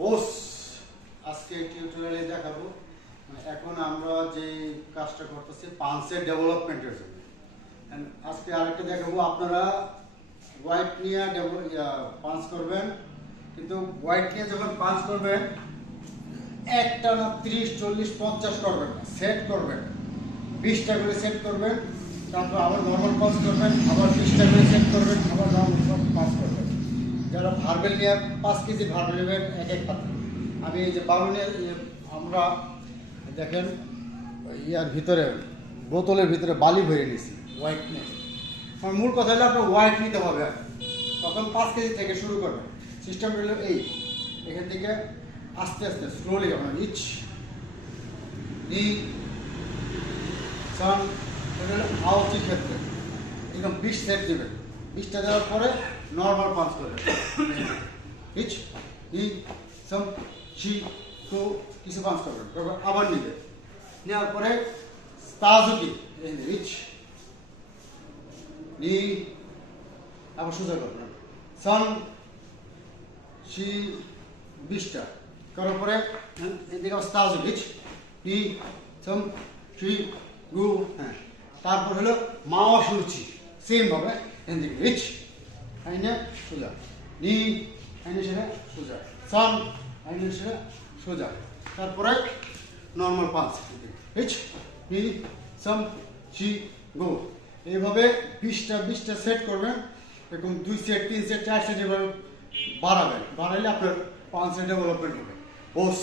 বস, আজকে টিউটোরিয়ালে দেখাবো এখন আমরা যে কাজটা করতেছি পাঞ্চের ডেভেলপমেন্টের জন্য। আজকে আরেকটা দেখাবো, আপনারা হোয়াইট নিয়ে পাঞ্চ করবেন, কিন্তু হোয়াইট নিয়ে যখন পাঞ্চ করবেন একটা না 30, 40, 50 করবেন না, সেট করবেন 20টা করে সেট করবেন, তারপর আবার নর্মাল পাঞ্চ করবেন, আবার 20টা করে সেট করবেন, আবার নর্মাল পাঞ্চ করবেন। যারা ভার্বেল নিয়ে 5 কেজি ভার্বেল নেবেন এক এক পাত্র। আমি এই যে বালুনের আমরা দেখেন ইয়ার ভিতরে বোতলের ভিতরে বালি ভরে নিয়েছি হোয়াইট নিয়ে। আমার মূল কথা হলো আপনার হোয়াইট নিতে হবে, তখন 5 কেজি থেকে শুরু করবেন। সিস্টেম হলো এই, এখান থেকে আস্তে আস্তে স্লোলি যাবেন, ইচ নি সান, এটা হলো আউচির ক্ষেত্রে একদম 20 সেট দেবেন। 20টা দেওয়ার পরে নর্মাল পাঞ্চ করবেন, ইচ নি সাম শি তো কিছু পাঞ্চ করবেন, তারপর আবার নিবে, নেওয়ার পরে তাজুকি ইচ নি, আবার সোজা করবেন সান শি 20টা করার পরে এদিকে তাজুকি ইচ নি সাম শি গু, হ্যাঁ। তারপর হলো মাওয়া সুরুচি, সেম ভাবে এদিকে ইচ আইনে সোজা নি, আইনে সেটা সোজা সান, আইনে সেটা সোজা, তারপরে নর্মাল পাঁচ ইচ নি সাম শি গো। এইভাবে 20টা সেট করবেন, এরকম 2 সেট 3 সেট 4 সেট এভাবে বাড়াবেন, বাড়াইলে আপনার 5 সেট ডেভেলপমেন্ট হবে। বস।